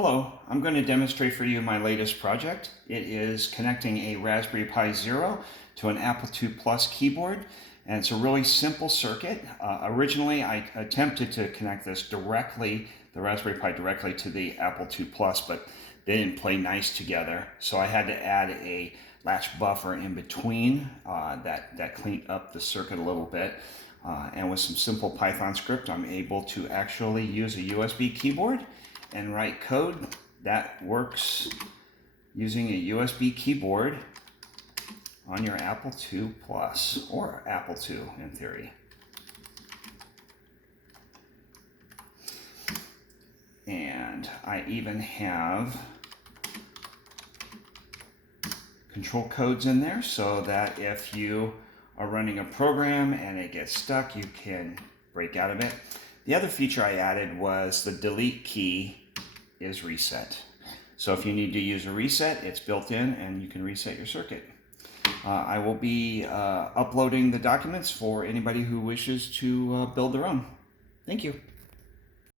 Hello, I'm going to demonstrate for you my latest project. It is connecting a Raspberry Pi Zero to an Apple II Plus keyboard, and it's a really simple circuit. Originally, I attempted to connect this directly, the Raspberry Pi directly to the Apple II Plus, but they didn't play nice together, so I had to add a latch buffer in between that cleaned up the circuit a little bit. And with some simple Python script, I'm able to actually use a USB keyboard and write code that works using a USB keyboard on your Apple II Plus, or Apple II in theory. And I even have control codes in there so that if you are running a program and it gets stuck, you can break out of it. The other feature I added was the delete key is reset. So if you need to use a reset, it's built in and you can reset your circuit. I will be uploading the documents for anybody who wishes to build their own. Thank you.